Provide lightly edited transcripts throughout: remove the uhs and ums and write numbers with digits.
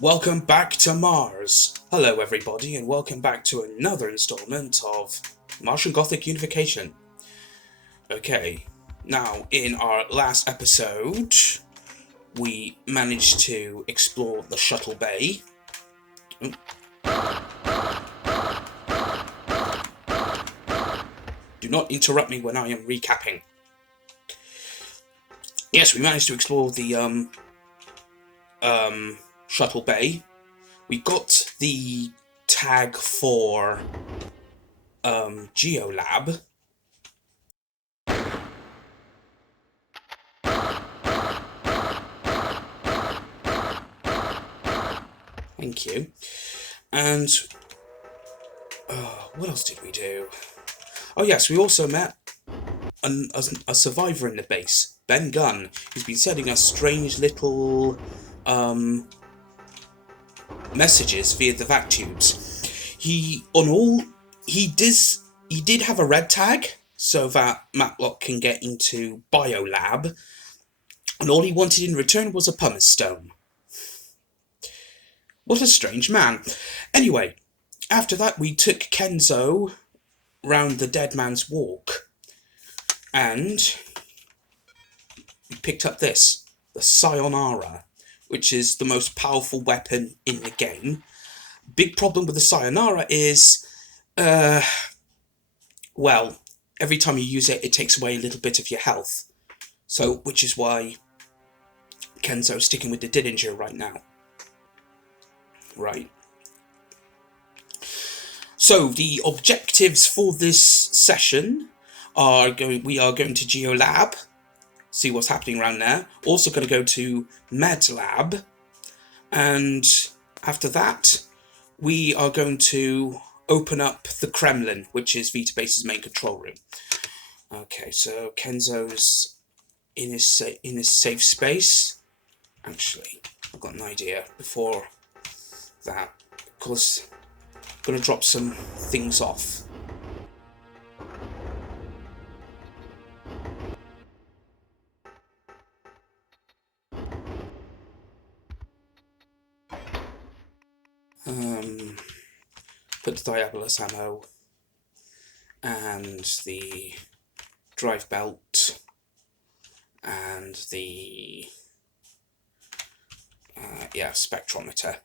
Welcome back to Mars. Hello everybody and welcome back to another installment of Martian Gothic Unification. Okay, now in our last episode we managed to explore the shuttle bay. Do not interrupt me when I am recapping. Yes, we managed to explore the shuttle bay. We got the tag for Geolab. Thank you. And what else did we do? Oh yes, we also met a survivor in the base, Ben Gunn, who's been sending us strange little messages via the vac tubes. He did have a red tag so that Matlock can get into Biolab, and all he wanted in return was a pumice stone. What a strange man. Anyway, after that we took Kenzo round the Dead Man's Walk, and we picked up this, the Sayonara, which is the most powerful weapon in the game. Big problem with the Sayonara is, well, every time you use it, it takes away a little bit of your health. So, which is why Kenzo's sticking with the Dillinger right now. Right. So, the objectives for this session are we are going to Geolab, see what's happening around there. Also going to go to MedLab, and after that, we are going to open up the Kremlin, which is Vitabase's main control room. Okay, so Kenzo's in his safe space. Actually, I've got an idea before that, because I'm going to drop some things off. Put the Diabolus ammo and the drive belt and the spectrometer.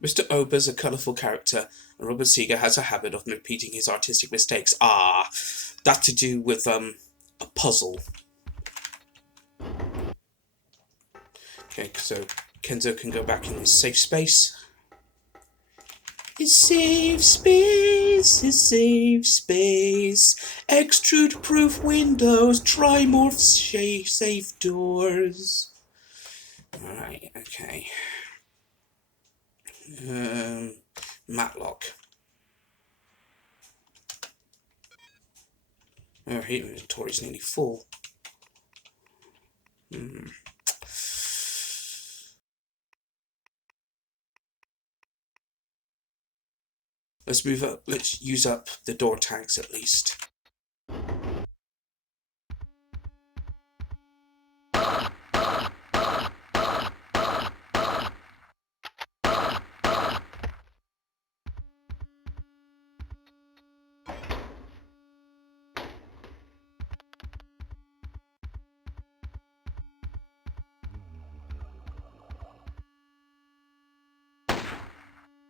Mr. Ober's a colourful character, and Robert Seeger has a habit of repeating his artistic mistakes. That's to do with a puzzle. Okay, so Kenzo can go back in his safe space. His safe space, extrude-proof windows, trimorph safe doors. Alright, okay. Matlock. Oh, his inventory's nearly full. Let's use up the door tags at least.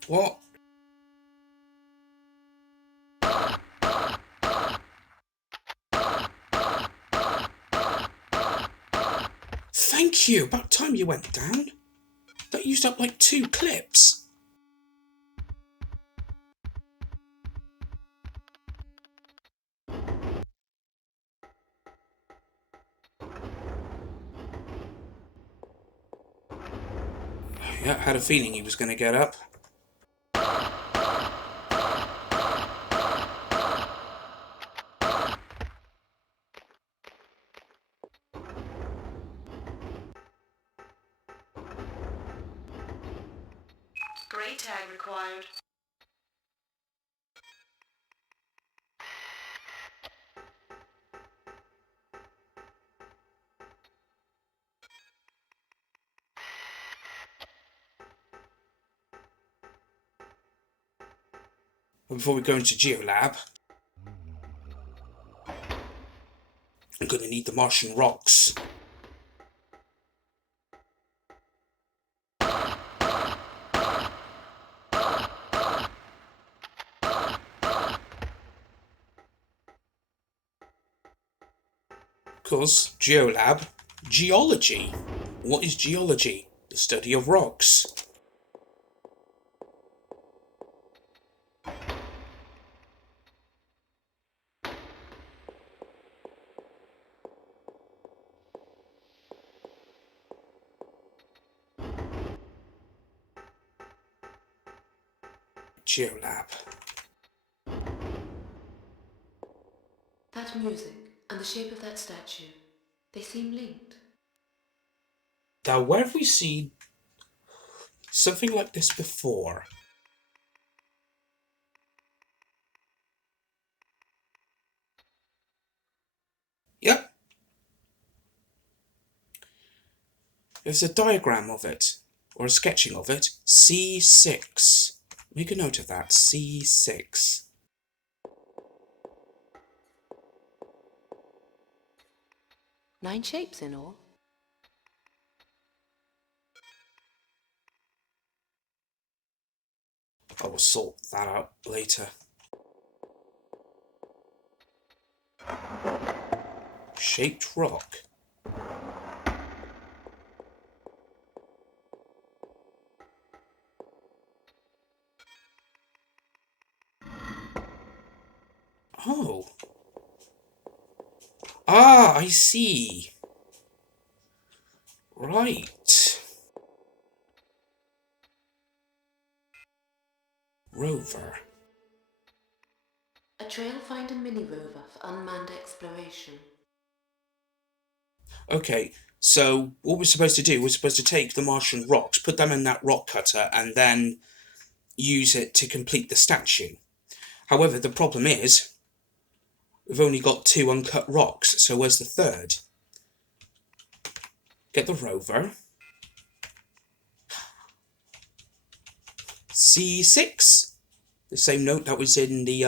What? Thank you! About time you went down. That used up like 2 clips. Yeah, I had a feeling he was going to get up. Gray tag required. Before we go into Geolab, I'm going to need the Martian rocks. Because Geolab, geology. What is geology? The study of rocks. Geolab. That music and the shape of that statue, they seem linked. Now, where have we seen something like this before? Yep. There's a diagram of it, or a sketching of it. C6. Make a note of that. C6. 9 shapes in all. I will sort that out later. Shaped rock. Oh. Ah, I see. Right. Rover. A trail finder mini rover for unmanned exploration. Okay, so what we're supposed to do, we're supposed to take the Martian rocks, put them in that rock cutter, and then use it to complete the statue. However, the problem is, we've only got 2 uncut rocks, so where's the third? Get the rover. C6. The same note that was in the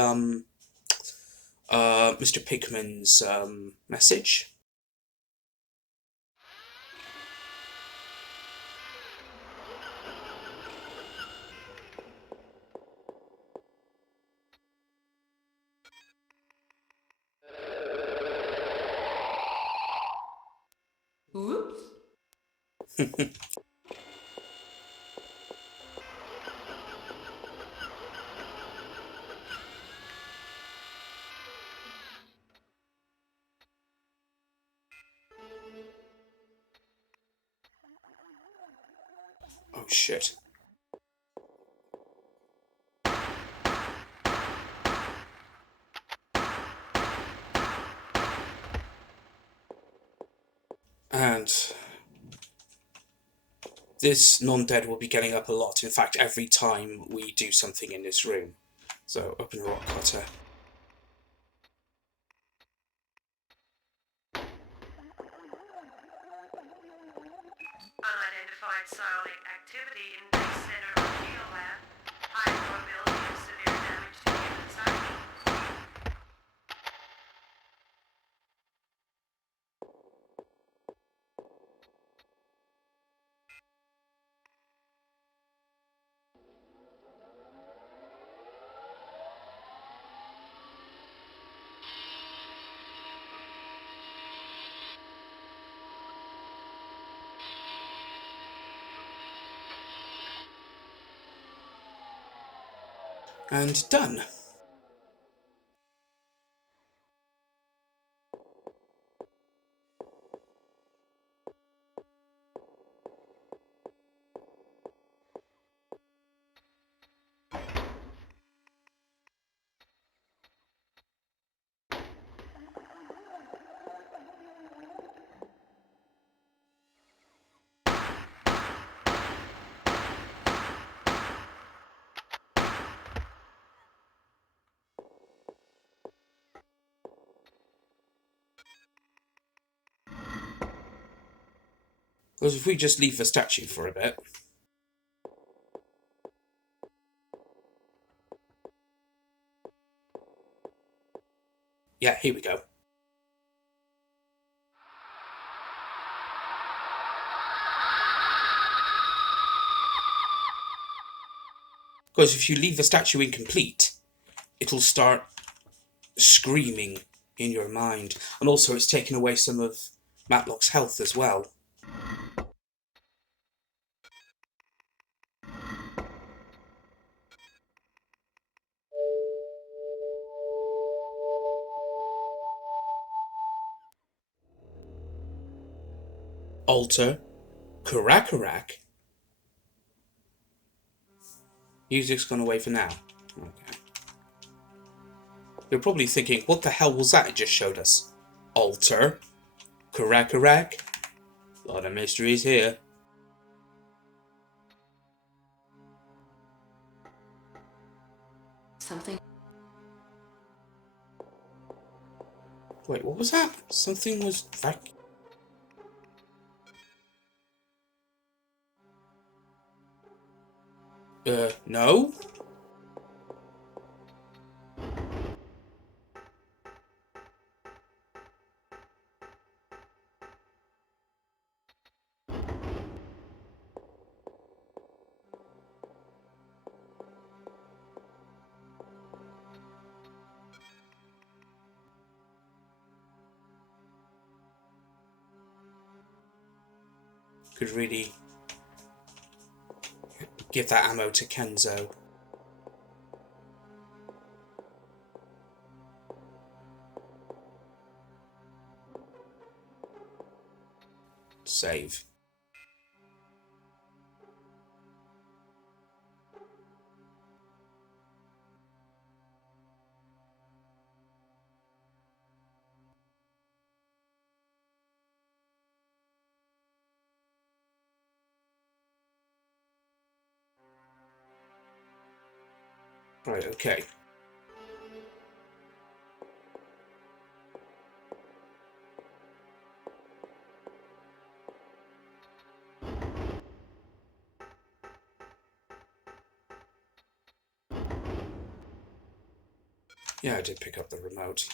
Mr. Pigman's message. Whoops. Oh shit. And this non-dead will be getting up a lot. In fact, every time we do something in this room. So, open rock cutter. Unidentified psionic activity in the center of Geolab. High probability of severe damage to human psyche. And done. Because if we just leave the statue for a bit... Yeah, here we go. Because if you leave the statue incomplete, it'll start screaming in your mind. And also it's taken away some of Matlock's health as well. Alter, Karak. Music's gone away for now. Okay. You're probably thinking, what the hell was that it just showed us? Alter, Karak. A lot of mysteries here. Something. Wait, what was that? Something was no? Could really give that ammo to Kenzo. Save. Right, okay. Yeah, I did pick up the remote.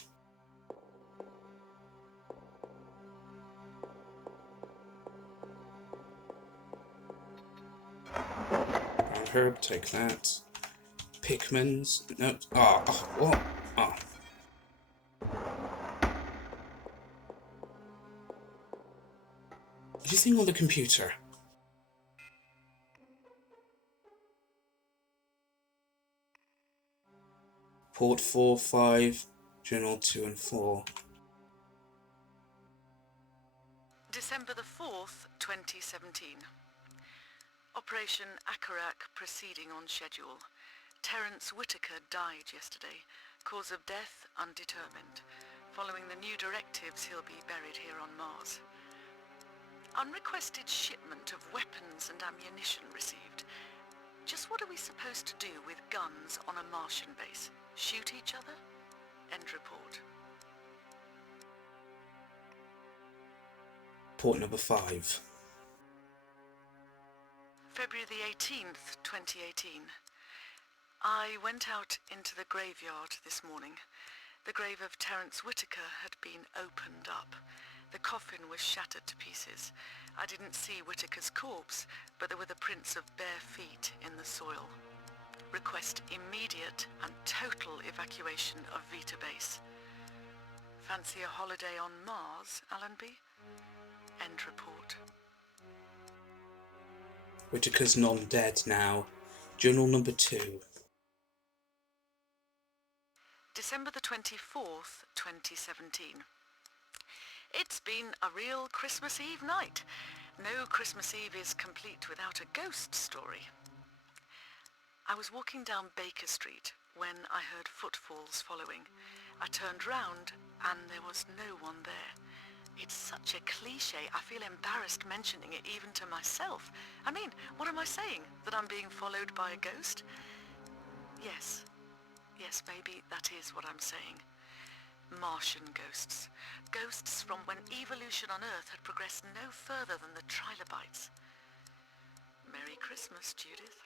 Brown herb, take that. Pickman's. No. What? Oh. Anything on the computer? Port 4, 5, Journal 2 and 4. December the 4th, 2017. Operation Akarak proceeding on schedule. Terence Whitaker died yesterday. Cause of death undetermined. Following the new directives, he'll be buried here on Mars. Unrequested shipment of weapons and ammunition received. Just what are we supposed to do with guns on a Martian base? Shoot each other? End report. Port number 5. February the 18th, 2018. I went out into the graveyard this morning. The grave of Terence Whitaker had been opened up. The coffin was shattered to pieces. I didn't see Whitaker's corpse, but there were the prints of bare feet in the soil. Request immediate and total evacuation of Vita Base. Fancy a holiday on Mars, Allenby? End report. Whitaker's non-dead now. Journal number 2. December the 24th, 2017. It's been a real Christmas Eve night. No Christmas Eve is complete without a ghost story. I was walking down Baker Street when I heard footfalls following. I turned round and there was no one there. It's such a cliche, I feel embarrassed mentioning it even to myself. I mean, what am I saying? That I'm being followed by a ghost? Yes, maybe that is what I'm saying. Martian ghosts. Ghosts from when evolution on Earth had progressed no further than the trilobites. Merry Christmas, Judith.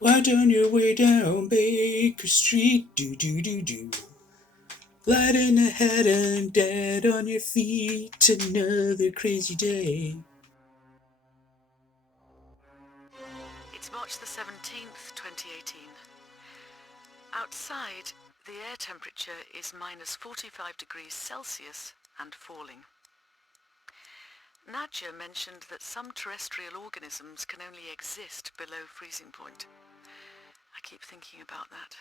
Right on your way down Baker Street, do. Gliding ahead and dead on your feet, another crazy day. It's March the 17th, 2018. Outside, the air temperature is minus 45 degrees Celsius and falling. Nadja mentioned that some terrestrial organisms can only exist below freezing point. I keep thinking about that.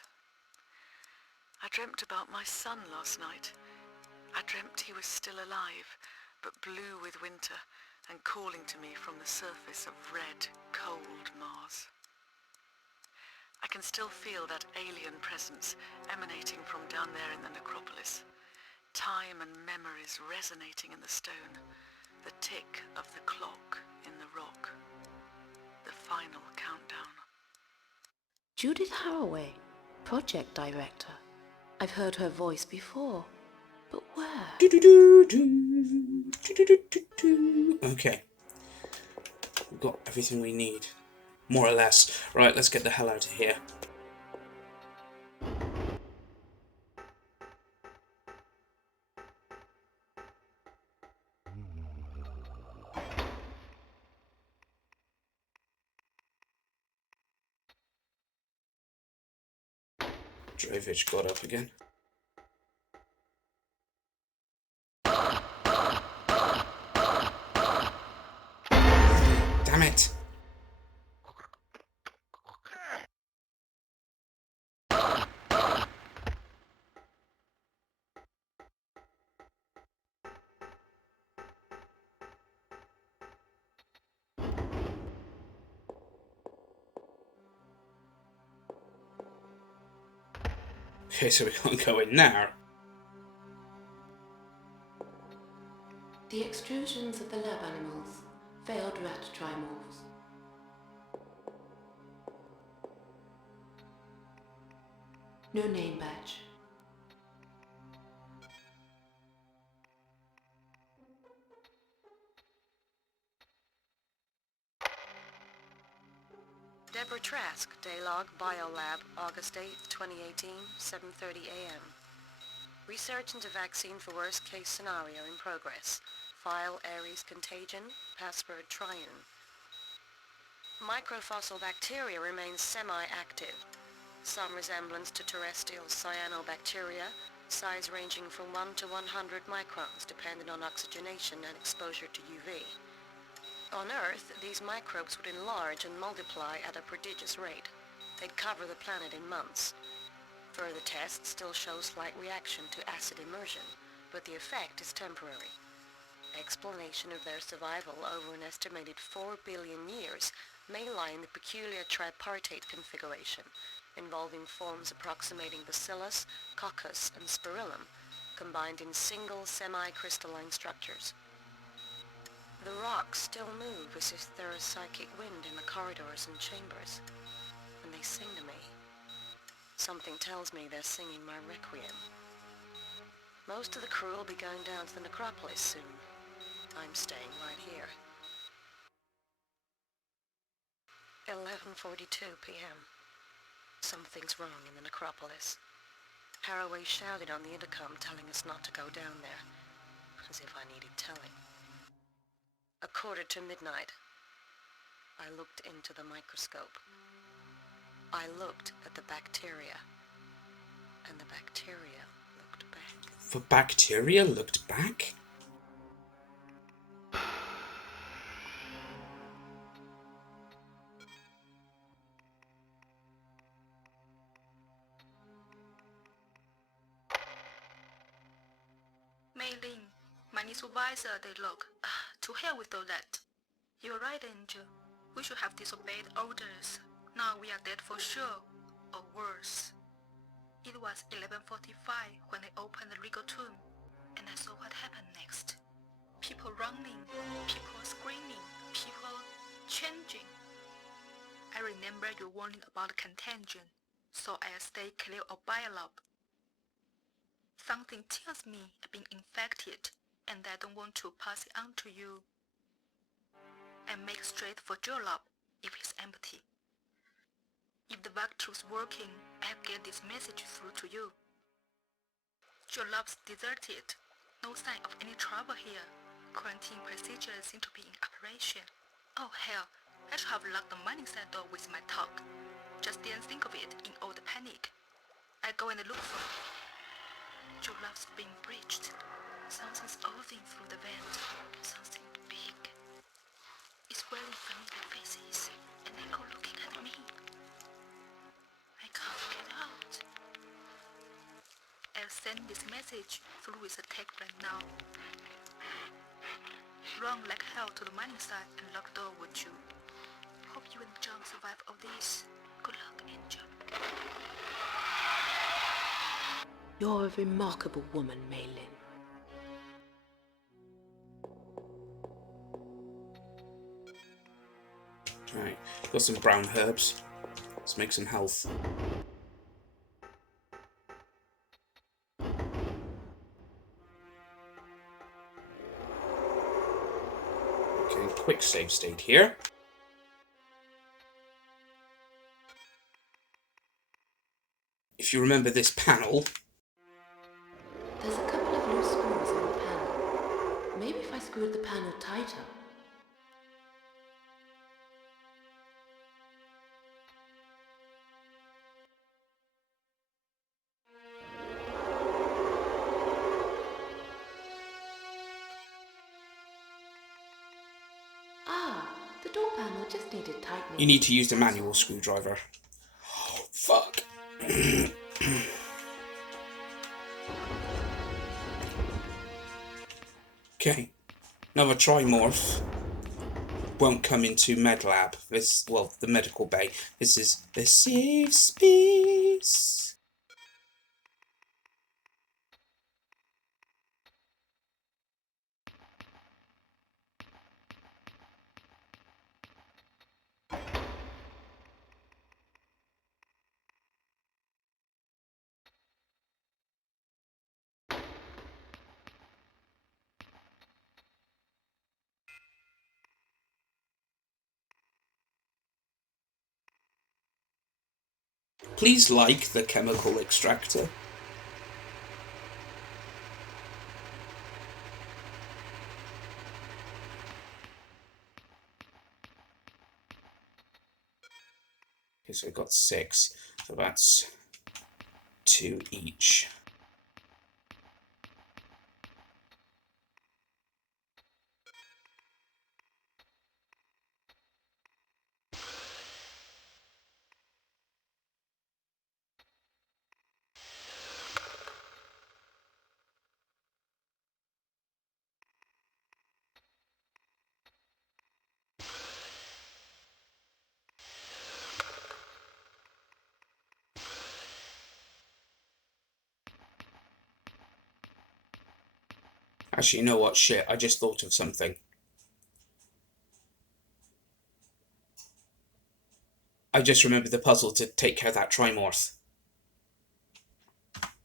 I dreamt about my son last night. I dreamt he was still alive, but blue with winter and calling to me from the surface of red, cold Mars. I can still feel that alien presence emanating from down there in the necropolis. Time and memories resonating in the stone. The tick of the clock in the rock. The final countdown. Judith Haraway, project director. I've heard her voice before, but where? Okay. We've got everything we need. More or less. Right, let's get the hell out of here. Drovich got up again. Damn it! Okay, so we can't go in now. The extrusions of the lab animals, failed rat trimorphs. No name badge. Deborah Trask, Daylog, Biolab, August 8, 2018, 7:30 a.m. Research into vaccine for worst case scenario in progress. File Ares Contagion, password Triune. Microfossil bacteria remains semi-active. Some resemblance to terrestrial cyanobacteria, size ranging from 1 to 100 microns depending on oxygenation and exposure to UV. On Earth, these microbes would enlarge and multiply at a prodigious rate. They'd cover the planet in months. Further tests still show slight reaction to acid immersion, but the effect is temporary. Explanation of their survival over an estimated 4 billion years may lie in the peculiar tripartite configuration, involving forms approximating Bacillus, Coccus, and Spirillum, combined in single semi-crystalline structures. The rocks still move as if there is psychic wind in the corridors and chambers, and they sing to me. Something tells me they're singing my requiem. Most of the crew will be going down to the necropolis soon. I'm staying right here. 11:42 p.m. Something's wrong in the necropolis. Haraway shouted on the intercom telling us not to go down there, as if I needed telling. 11:45. I looked into the microscope. I looked at the bacteria, and the bacteria looked back. The bacteria looked back? Mei Ling, my new supervisor, they look. To hell with all that. You're right, Angel. We should have disobeyed orders. Now we are dead for sure, or worse. It was 11:45 when I opened the regal tomb, and I saw what happened next. People running, people screaming, people changing. I remember your warning about contagion, so I stay clear of Biolab. Something tells me I've been infected, and I don't want to pass it on to you. I make straight for Geolab if it's empty. If the vacuum's working, I'll get this message through to you. Geolab's deserted. No sign of any trouble here. Quarantine procedures seem to be in operation. Oh hell, I should have locked the mining side door with my talk. Just didn't think of it in all the panic. I go and look for it. Geolab's being breached. Something's oozing through the vent. Something big. It's wearing familiar faces, and they're all looking at me. I can't get out. I'll send this message through with a telegram now. Run like hell to the mining site and lock the door, would you? Hope you and John survive all this. Good luck, Angel. You're a remarkable woman, Maylin. Right, got some brown herbs. Let's make some health. Okay, quick save state here. If you remember this panel, There's a couple of loose screws on the panel. Maybe if I screwed the panel tighter. Ah, the door panel just needed tightening. you need to use the manual screwdriver. Oh, fuck. Okay, another trimorph won't come into med lab. This, well, the medical bay. This is the safe space. Please like the chemical extractor. Okay, so we've got 6. So that's 2 each. Actually, you know what? Shit, I just thought of something. I just remembered the puzzle to take care of that trimorph.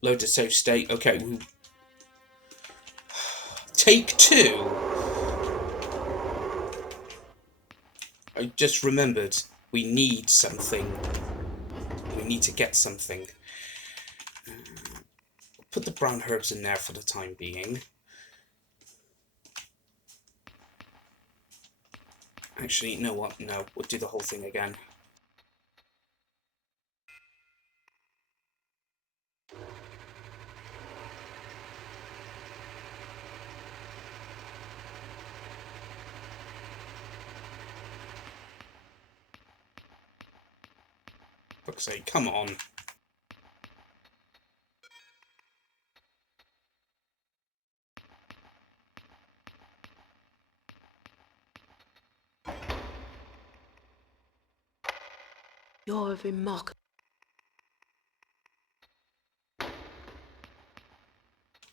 Load to save state. Okay, take 2. I just remembered we need something. We need to get something. Put the brown herbs in there for the time being. Actually, you know what? No, we'll do the whole thing again. Fuck's sake, come on. You're a remarkable...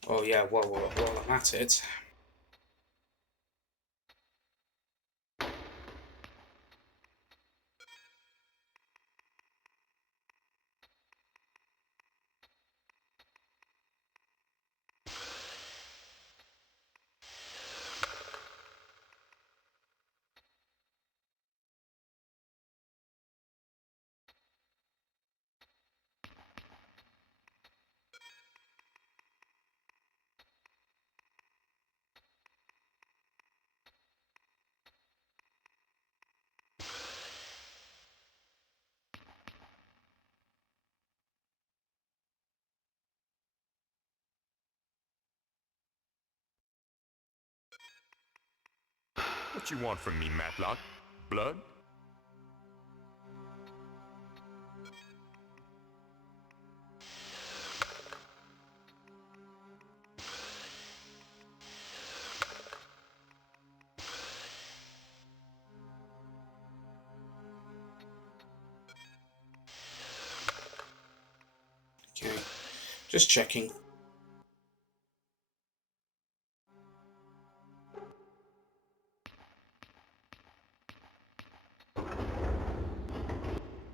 Oh yeah, while I'm at it. What you want from me, Matlock? Blood? Okay, just checking.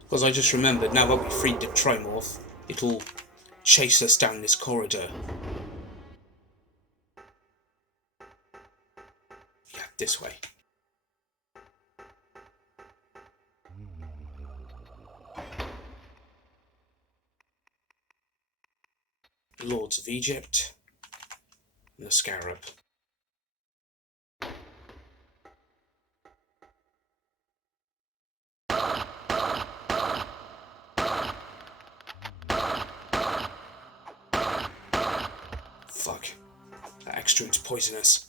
Because I just remembered, now that we freed the trimorph, it'll chase us down this corridor. Yeah, this way. Lords of Egypt. The Scarab. Fuck. That extrude's poisonous.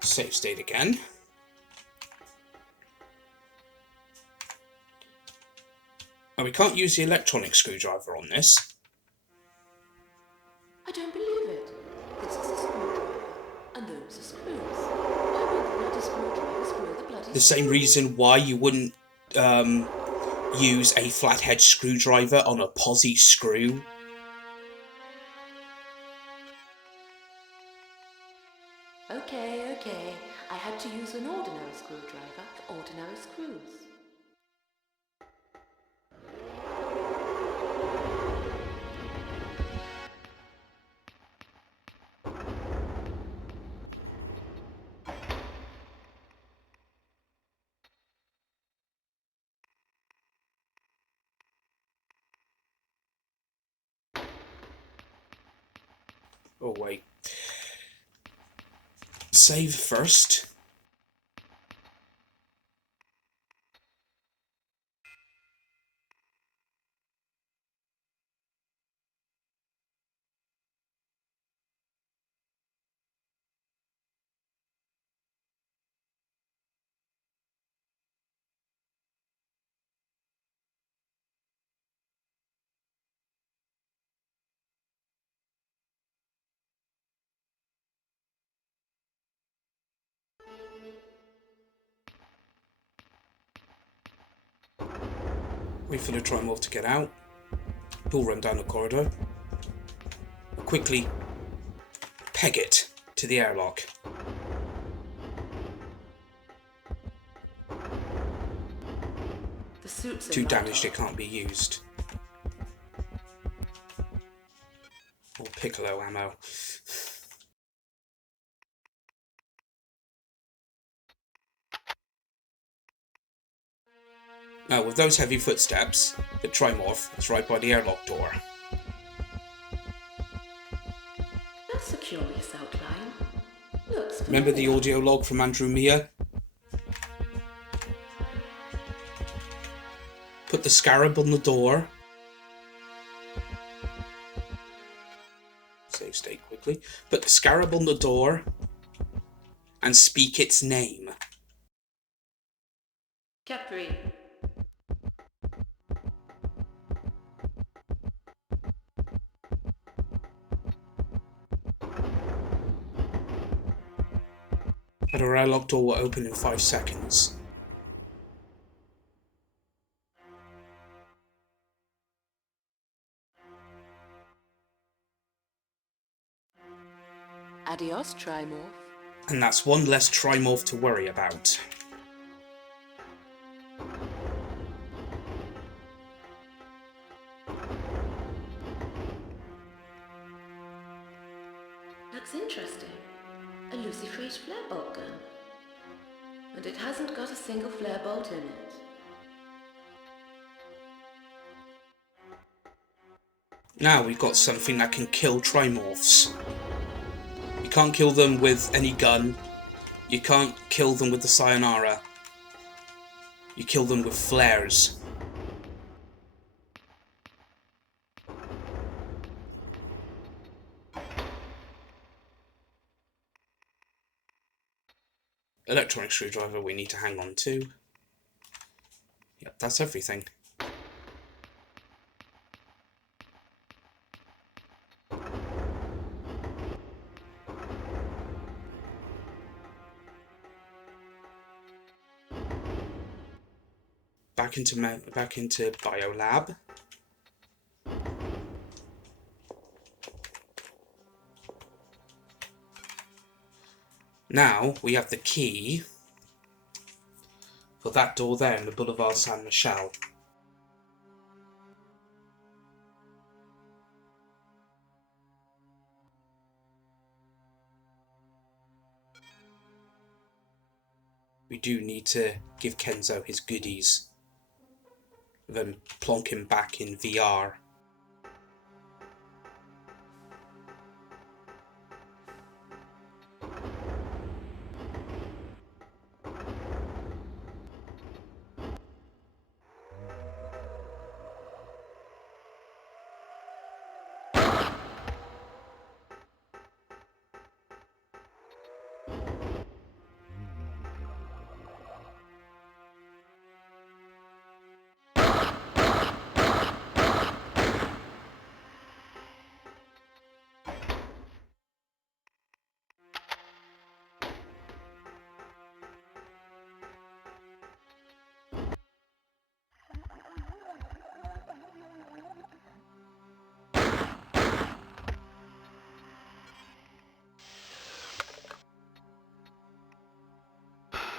Save state again. Now we can't use the electronic screwdriver on this. I don't believe it. This is a screwdriver, and those are screws. Why would the bloody screwdriver screw the bloody The same reason why you wouldn't use a flathead screwdriver on a posi screw. Okay. I had to use an ordinary screwdriver for ordinary screws. Oh wait. Save first. Wait for the trimorph to get out. We'll run down the corridor. Quickly peg it to the airlock. The suits are Too right damaged off. it can't be used. Or piccolo ammo. Now, with those heavy footsteps, the trimorph is right by the airlock door. That's a curious outline. Looks Remember the familiar. audio log from Andrew Mia? Put the scarab on the door. Save state quickly. Put the scarab on the door and speak its name. Capri. And our airlock door will open in 5 seconds. Adios, trimorph. And that's one less trimorph to worry about. Looks interesting. A luciferase flare bolt gun. And it hasn't got a single flare bolt in it. Now we've got something that can kill trimorphs. You can't kill them with any gun. You can't kill them with the sayonara. You kill them with flares. Electronic screwdriver we need to hang on to. Yep, that's everything. Back into Biolab. Now we have the key for that door there in the Boulevard Saint Michel. We do need to give Kenzo his goodies, then plonk him back in VR.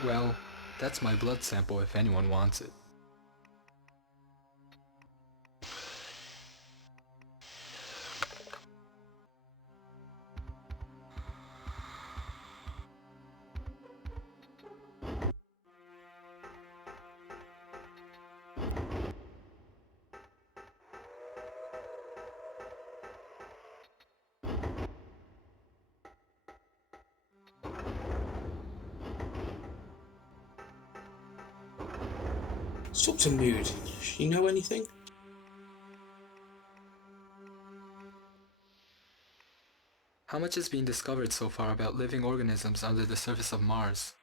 Well, that's my blood sample if anyone wants it. Sorts of mood. Does she know anything? How much has been discovered so far about living organisms under the surface of Mars?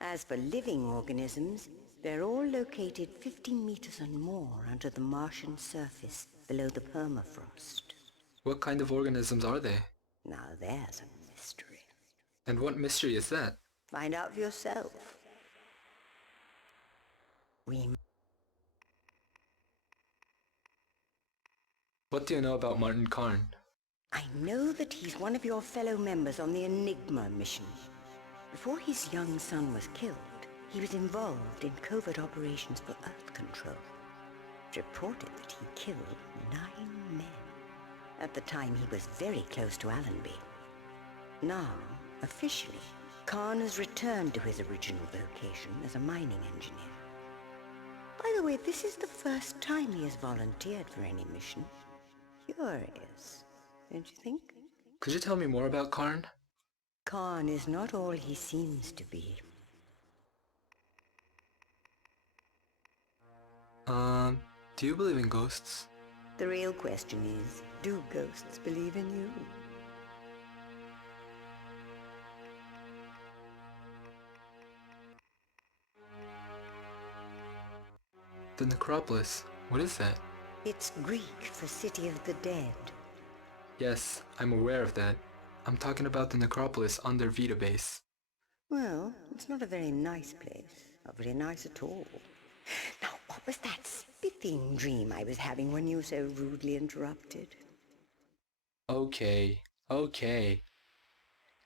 As for living organisms, they're all located 50 meters and more under the Martian surface below the permafrost. What kind of organisms are they? Now there's a mystery. And what mystery is that? Find out for yourself. What do you know about Martin Karn? I know that he's one of your fellow members on the Enigma mission. Before his young son was killed, he was involved in covert operations for Earth control. It's reported that he killed 9 men. At the time, he was very close to Allenby. Now, officially, Khan has returned to his original vocation as a mining engineer. By the way, this is the first time he has volunteered for any mission. Curious, don't you think? Could you tell me more about Karn? Khan is not all he seems to be. Do you believe in ghosts? The real question is, do ghosts believe in you? The Necropolis, what is that? It's Greek for City of the Dead. Yes, I'm aware of that. I'm talking about the Necropolis under Vita Base. Well, it's not a very nice place. Not very nice at all. Now, what was that spitting dream I was having when you so rudely interrupted? Okay.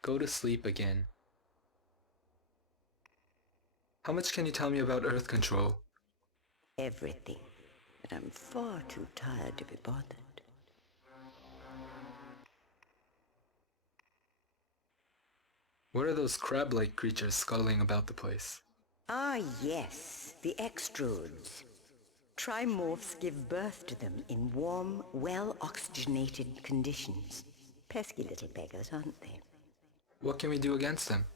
Go to sleep again. How much can you tell me about Earth control? Everything. But I'm far too tired to be bothered. What are those crab-like creatures scuttling about the place? Ah, yes, the extrudes. Trimorphs give birth to them in warm, well-oxygenated conditions. Pesky little beggars, aren't they? What can we do against them?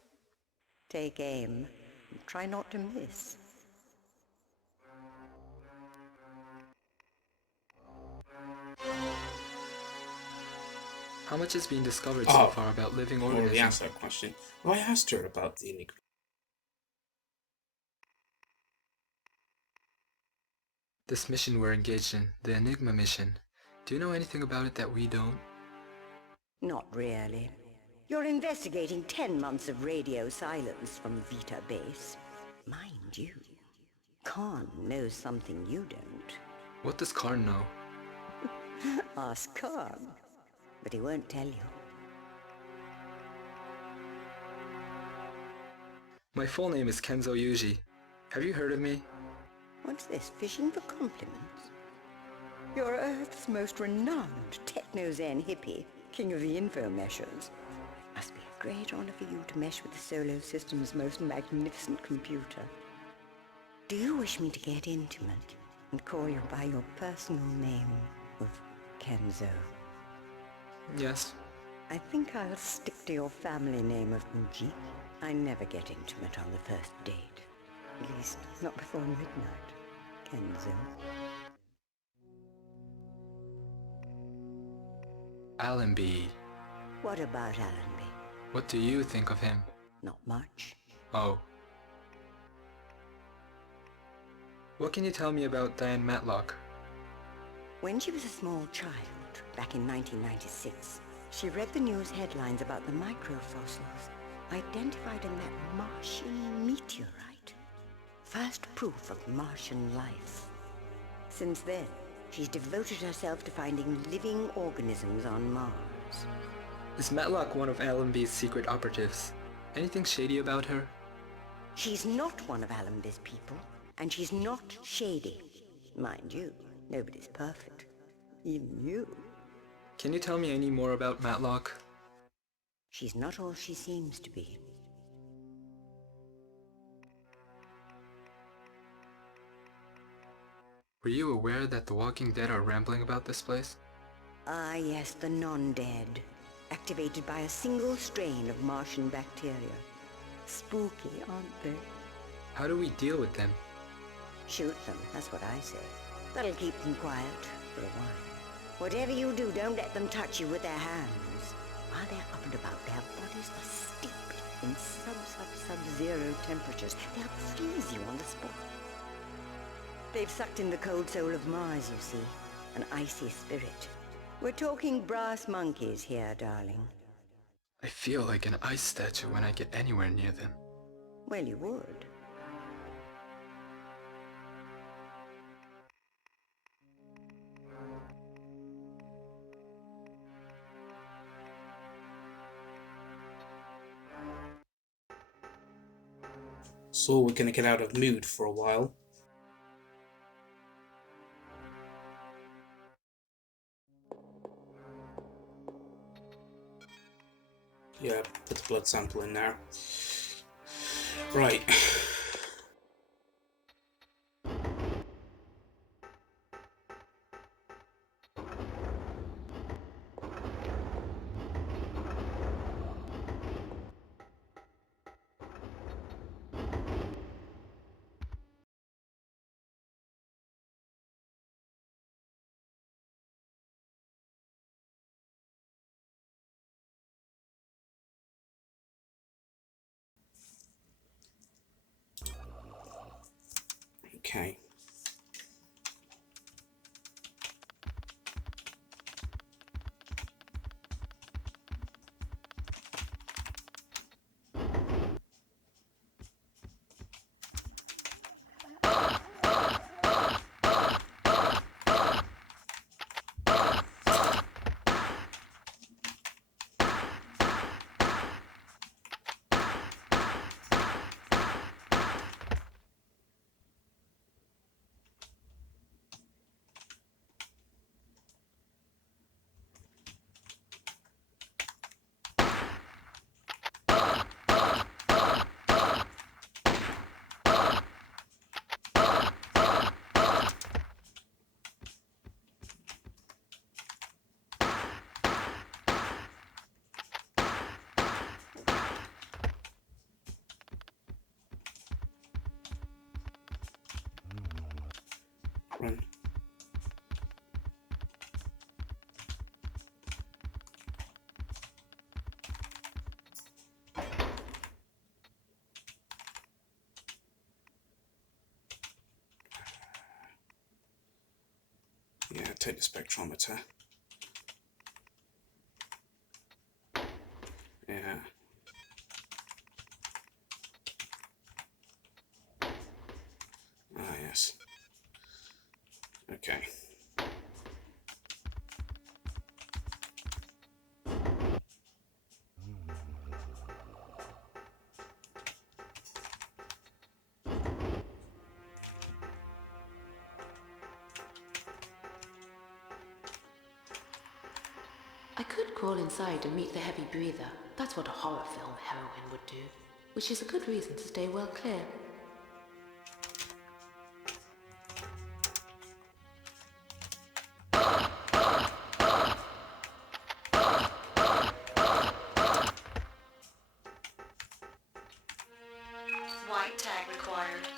Take aim and try not to miss. How much has been discovered so far about living I've already organisms? asked that question. Have I asked her about the Enigma? This mission we're engaged in, the Enigma mission, do you know anything about it that we don't? Not really. You're investigating 10 months of radio silence from Vita Base. Mind you, Khan knows something you don't. What does Karn know? Ask Khan, but he won't tell you. My full name is Kenzo Yuji. Have you heard of me? What's this, fishing for compliments? You're Earth's most renowned techno-zen hippie, king of the info-meshers. Must be a great honor for you to mesh with the solar system's most magnificent computer. Do you wish me to get intimate and call you by your personal name of Kenzo? Yes. I think I'll stick to your family name of Uji. I never get intimate on the first date. At least, not before midnight, Kenzo. Allenby. What about Allenby? What do you think of him? Not much. Oh. What can you tell me about Diane Matlock? When she was a small child, back in 1996, she read the news headlines about the microfossils identified in that Martian meteorite. First proof of Martian life. Since then, she's devoted herself to finding living organisms on Mars. Is Matlock one of Allenby's secret operatives? Anything shady about her? She's not one of Allenby's people, and she's not shady. Mind you, nobody's perfect. Even you. Can you tell me any more about Matlock? She's not all she seems to be. Were you aware that the Walking Dead are rambling about this place? Ah, yes, the non-dead. Activated by a single strain of Martian bacteria. Spooky, aren't they? How do we deal with them? Shoot them, that's what I say. That'll keep them quiet for a while. Whatever you do, don't let them touch you with their hands. While they're up and about, their bodies are steeped in sub-zero temperatures. They'll freeze you on the spot. They've sucked in the cold soul of Mars, you see. An icy spirit. We're talking brass monkeys here, darling. I feel like an ice statue when I get anywhere near them. Well, you would. So we're gonna get out of mood for a while. Yeah, put the blood sample in there. Right. Okay. Run. Yeah, take the spectrometer. Yeah. Ah, yes. Okay. I could crawl inside and meet the heavy breather. That's what a horror film heroine would do, which is a good reason to stay well clear. White tag required.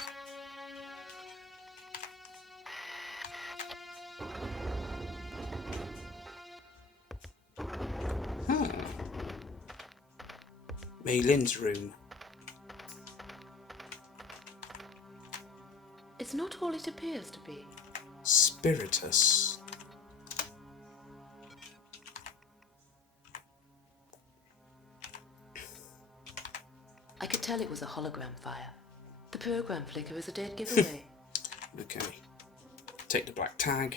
Maylin's room. It's not all it appears to be. Spiritus. I could tell it was a hologram fire. The program flicker is a dead giveaway. Okay. Take the black tag.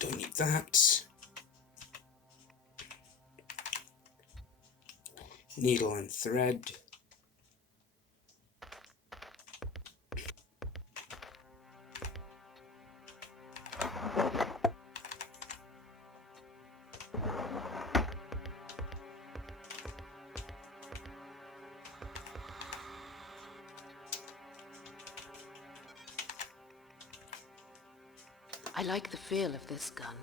Don't need that. Needle and thread. I like the feel of this gun.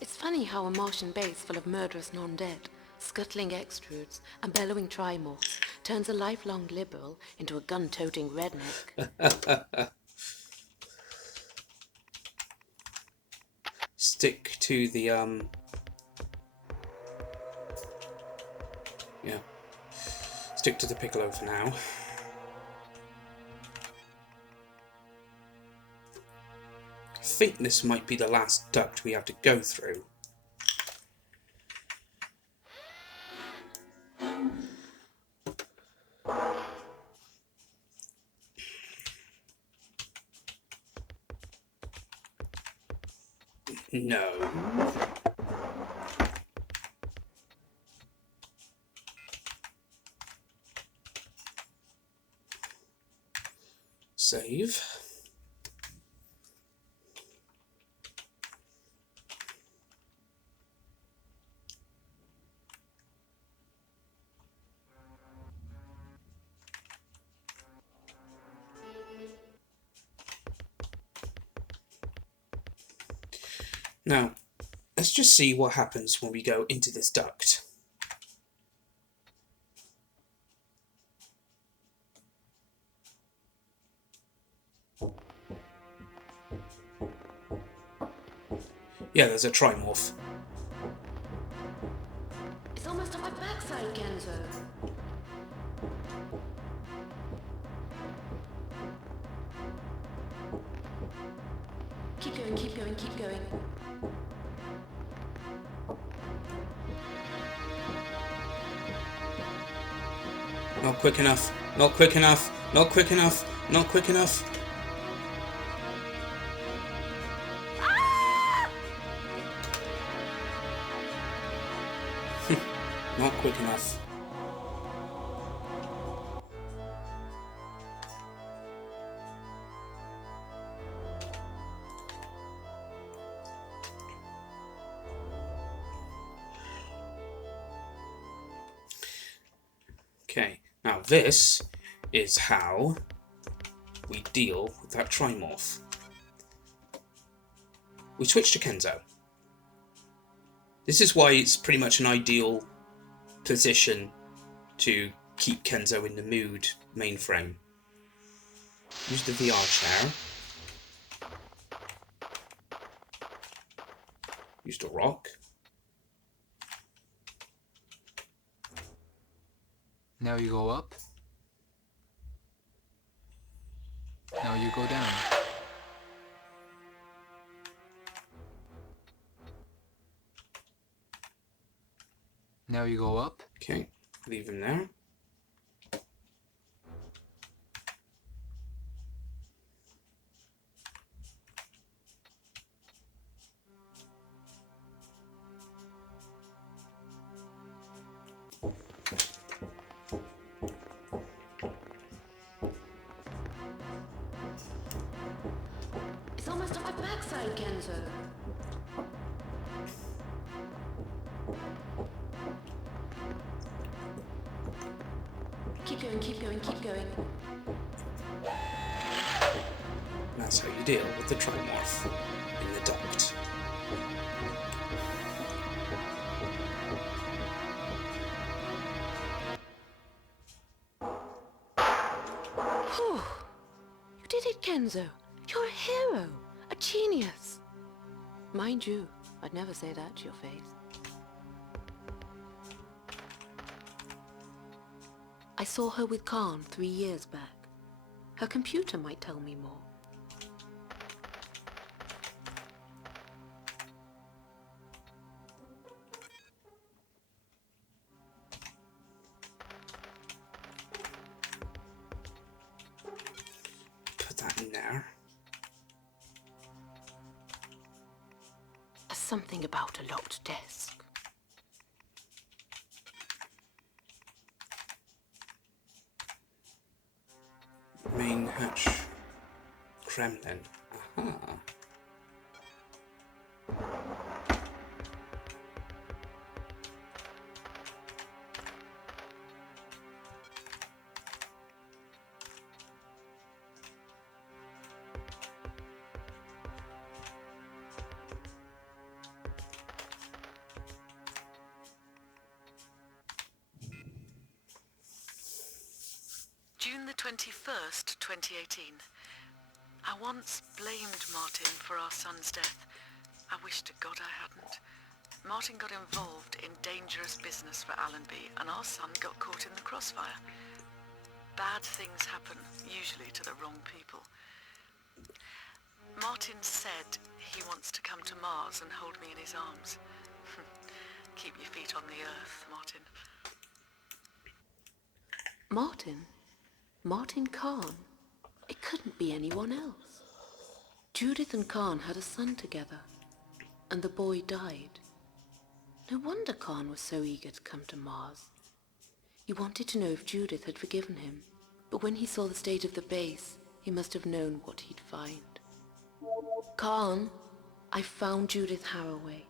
It's funny how a Martian base full of murderous non-dead, scuttling extrudes, and bellowing trimorphs turns a lifelong liberal into a gun-toting redneck. Stick to the yeah. Stick to the piccolo for now. I think this might be the last duct we have to go through. No. Save. Now, let's just see what happens when we go into this duct. Yeah, there's a trimorph. It's almost on my backside, Genzo. Keep going, keep going, keep going. Not quick enough. Not quick enough. Not quick enough. Not quick enough. Not quick enough. Okay, now this is how we deal with that trimorph. We switch to Kenzo. This is why it's pretty much an ideal position to keep Kenzo in the mood mainframe. Use the VR chair. Use the rock. Now you go up. Now you go down. Now you go up. Okay, leave him there. It's almost on my backside, Kenzo. Keep going, keep going, keep going. That's how you deal with the trimorph in the duct. Whew. You did it, Kenzo. You're a hero. A genius. Mind you, I'd never say that to your face. I saw her with Khan 3 years back. Her computer might tell me more. Put that in there. Something about a locked desk. Main hatch. Kremlin. Aha. June the 21st, 2018. I once blamed Martin for our son's death. I wish to God I hadn't. Martin got involved in dangerous business for Allenby, and our son got caught in the crossfire. Bad things happen, usually to the wrong people. Martin said he wants to come to Mars and hold me in his arms. Keep your feet on the earth, Martin. Martin? Martin Khan? It couldn't be anyone else. Judith and Khan had a son together, and the boy died. No wonder Khan was so eager to come to Mars. He wanted to know if Judith had forgiven him, but when he saw the state of the base, he must have known what he'd find. Khan, I found Judith Haraway.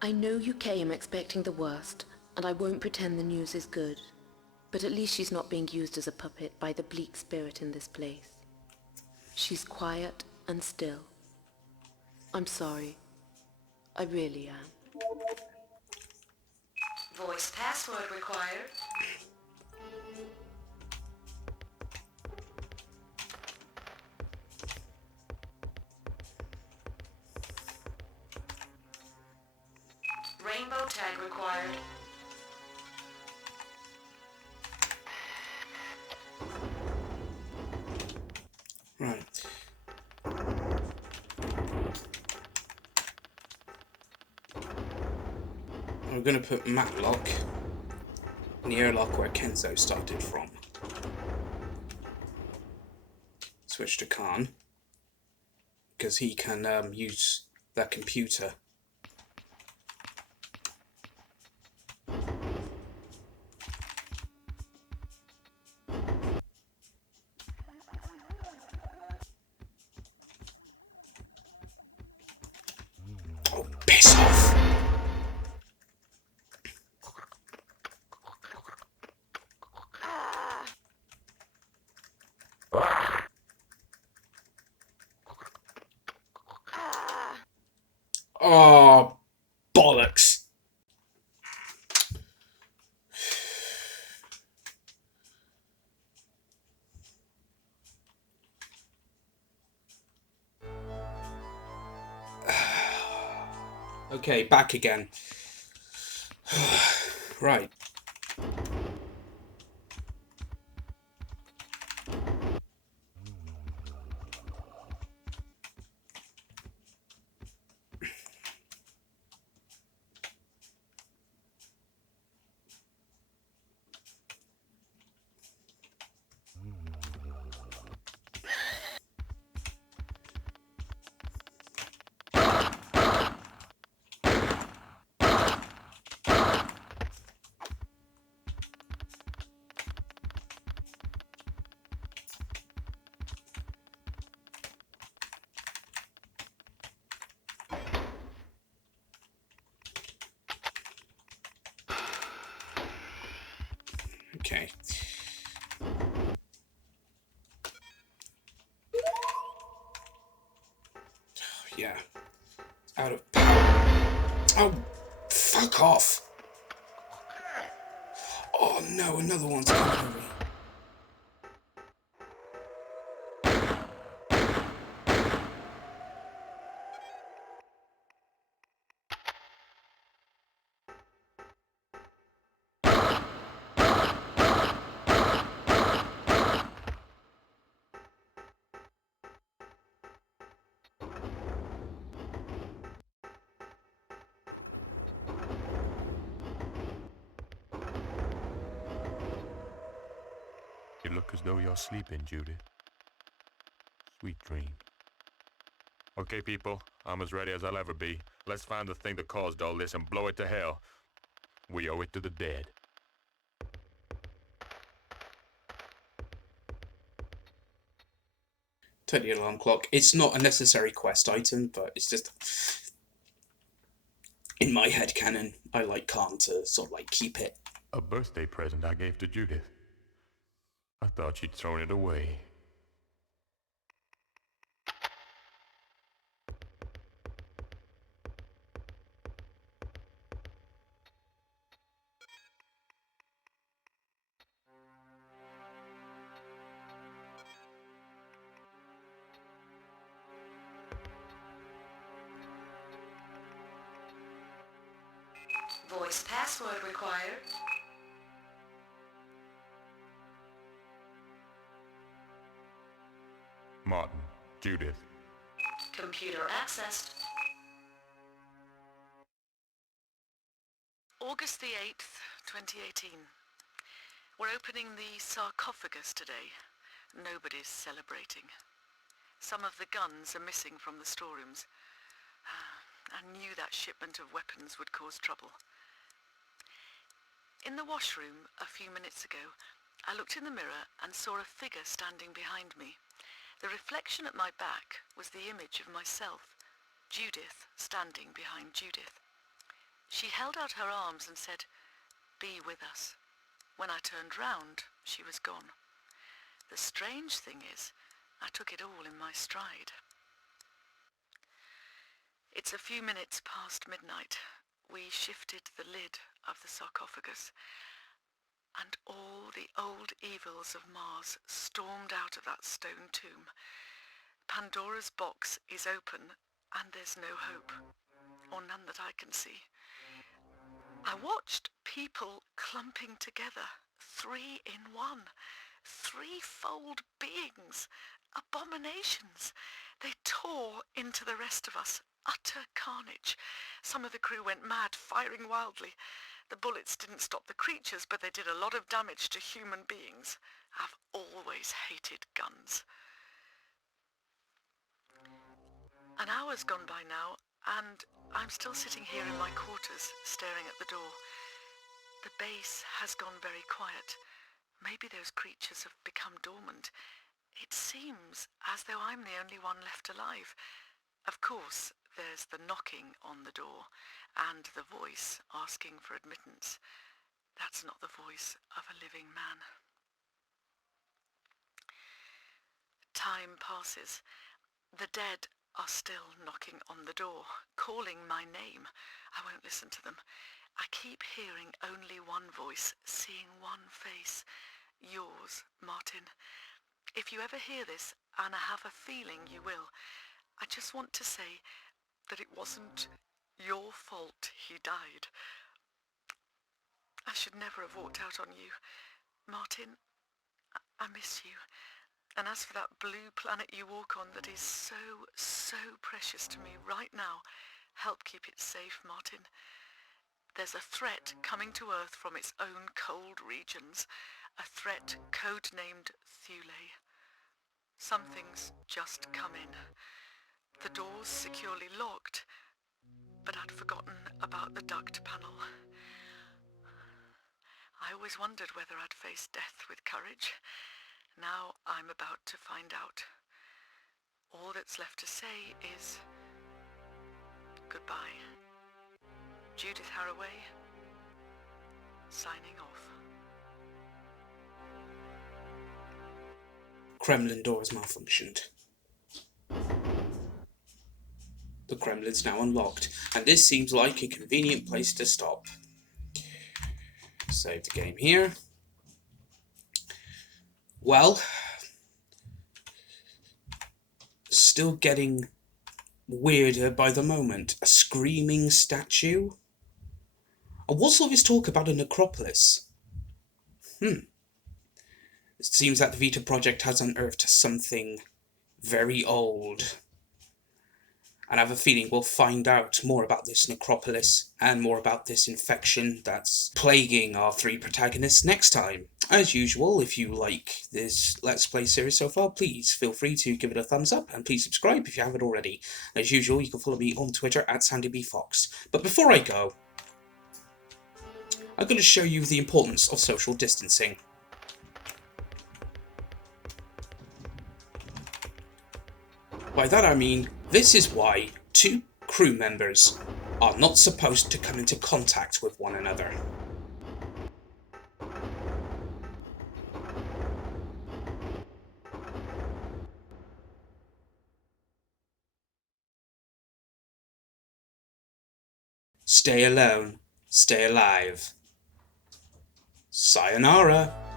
I know you came expecting the worst, and I won't pretend the news is good. But at least she's not being used as a puppet by the bleak spirit in this place. She's quiet and still. I'm sorry. I really am. Voice password required. Rainbow tag required. Right. We're going to put Matlock in the airlock where Kenzo started from. Switch to Khan, because he can use that computer. Oh, piss off! Oh, bollocks. Okay, back again. Right. Okay. Yeah. Out of power. Oh, fuck off. Oh no, another one's coming over. You look as though you're sleeping, Judith. Sweet dream. Okay, people, I'm as ready as I'll ever be. Let's find the thing that caused all this and blow it to hell. We owe it to the dead. Turn the alarm clock. It's not a necessary quest item, but it's just in my head canon. I can't sort of keep it. A birthday present I gave to Judith. I thought she'd thrown it away. Voice password required. Martin, Judith. Computer accessed. August the 8th, 2018. We're opening the sarcophagus today. Nobody's celebrating. Some of the guns are missing from the storerooms. I knew that shipment of weapons would cause trouble. In the washroom a few minutes ago, I looked in the mirror and saw a figure standing behind me. The reflection at my back was the image of myself, Judith, standing behind Judith. She held out her arms and said, "Be with us." When I turned round, she was gone. The strange thing is, I took it all in my stride. It's a few minutes past midnight. We shifted the lid of the sarcophagus, and all the old evils of Mars stormed out of that stone tomb. Pandora's box is open, and there's no hope, or none that I can see. I watched people clumping together, 3 in 1, 3-fold beings, abominations. They tore into the rest of us, utter carnage. Some of the crew went mad, firing wildly. The bullets didn't stop the creatures, but they did a lot of damage to human beings. I've always hated guns. An hour's gone by now, and I'm still sitting here in my quarters, staring at the door. The base has gone very quiet. Maybe those creatures have become dormant. It seems as though I'm the only one left alive. Of course, there's the knocking on the door, and the voice asking for admittance. That's not the voice of a living man. Time passes. The dead are still knocking on the door, calling my name. I won't listen to them. I keep hearing only one voice, seeing one face. Yours, Martin. If you ever hear this, and I have a feeling you will, I just want to say that it wasn't your fault he died. I should never have walked out on you. Martin, I miss you. And as for that blue planet you walk on that is so, so precious to me right now, help keep it safe, Martin. There's a threat coming to Earth from its own cold regions, a threat codenamed Thule. Something's just come in. The door's securely locked, but I'd forgotten about the duct panel. I always wondered whether I'd face death with courage. Now I'm about to find out. All that's left to say is goodbye. Judith Haraway, signing off. Kremlin door has malfunctioned. The Kremlin's now unlocked, and this seems like a convenient place to stop. Save the game here. Well, still getting weirder by the moment. A screaming statue? And what's all this talk about a necropolis? It seems that the Vita Project has unearthed something very old. And I have a feeling we'll find out more about this necropolis and more about this infection that's plaguing our three protagonists next time. As usual, if you like this Let's Play series so far, please feel free to give it a thumbs up and please subscribe if you haven't already. As usual, you can follow me on Twitter at SandyBFox. But before I go, I'm going to show you the importance of social distancing. By that I mean, this is why two crew members are not supposed to come into contact with one another. Stay alone, stay alive. Sayonara.